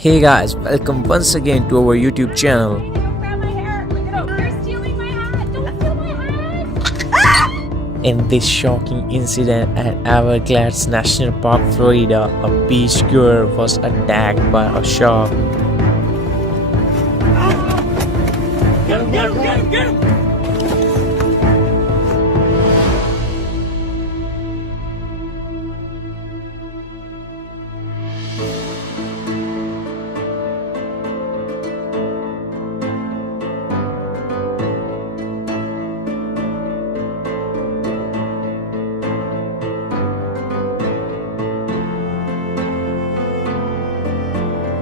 Hey guys, welcome once again to our YouTube channel. Grab my hair. You're stealing my hat. Don't steal my hat. In this shocking incident at Everglades National Park, Florida, a beach girl was attacked by a shark. Get him!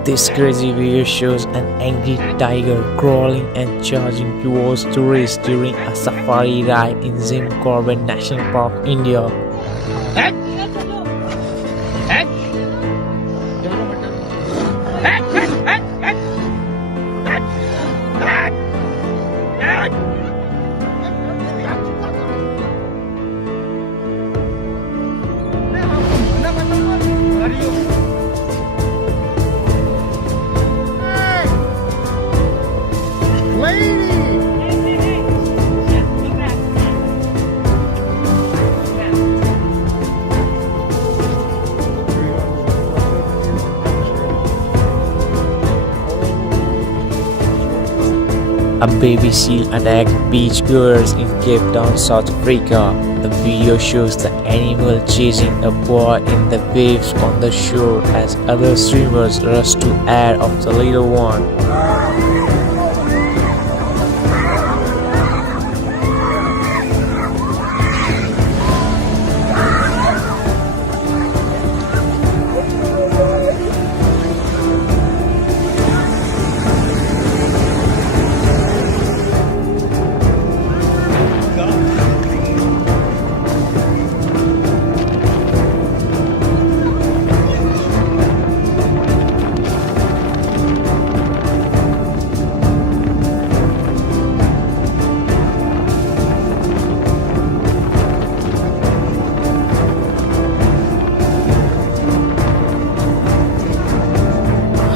This crazy video shows an angry tiger crawling and charging towards tourists during a safari ride in Jim Corbett National Park, India. A baby seal attacked beach goers in Cape Town, South Africa. The video shows the animal chasing a boy in the waves on the shore as other swimmers rush to air off the little one.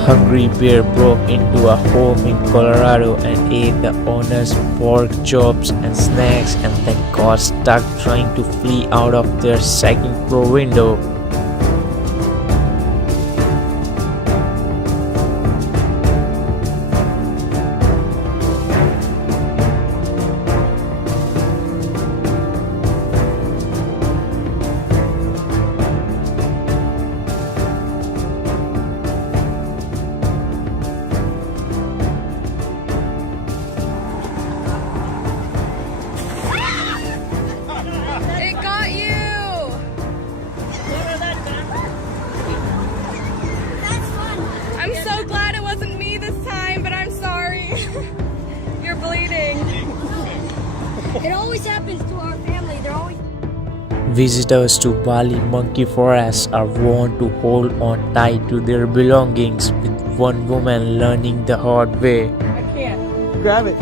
Hungry bear broke into a home in Colorado and ate the owner's pork chops and snacks and then got stuck trying to flee out of their second floor window. It got you. I'm so glad it wasn't me this time, but I'm sorry. You're bleeding. It always happens to our family. They're always. Visitors to Bali monkey forests are warned to hold on tight to their belongings, with one woman learning the hard way. I can't. Grab it.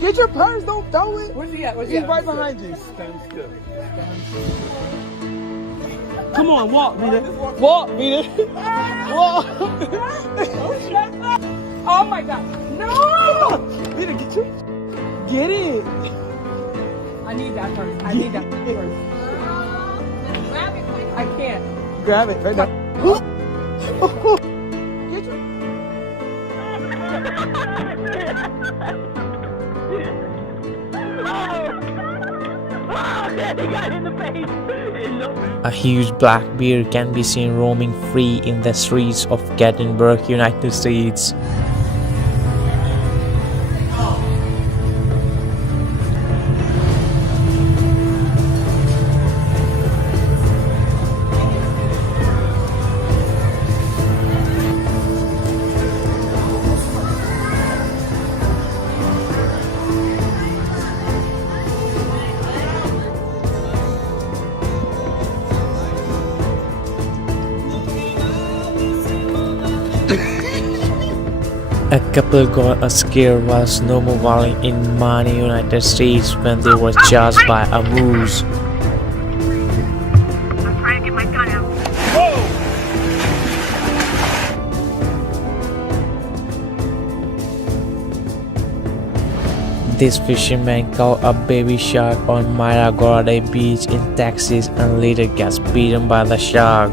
Get your purse, don't throw it. Where's he at? He's right behind you. Stand still. Come on, walk, Vita. Walk, Vita. Walk. Oh my God. No! Vita, get it. I need that first. I need that first. Grab it quick. I can't. Grab it right now. Get your... A huge black bear can be seen roaming free in the streets of Gatlinburg, United States. A couple got a scare while snowmobiling in Maine, United States when they were charged by a moose. I'm trying to get my gun out. Whoa! This fisherman caught a baby shark on Maragorda Beach in Texas and later gets beaten by the shark.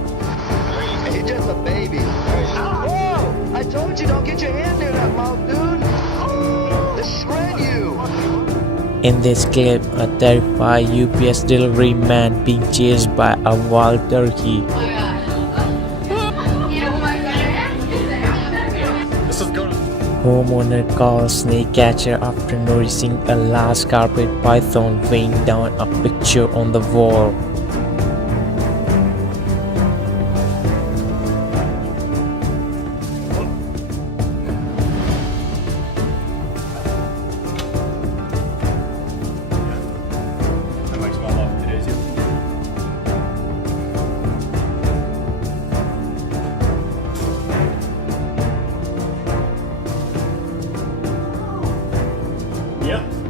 He's just a baby. Whoa! I told you, don't get your hand near that mouth, dude. They'll shred you. In this clip, a terrified UPS delivery man being chased by a wild turkey. Homeowner calls snake catcher after noticing a large carpet python weighing down a picture on the wall. Yep.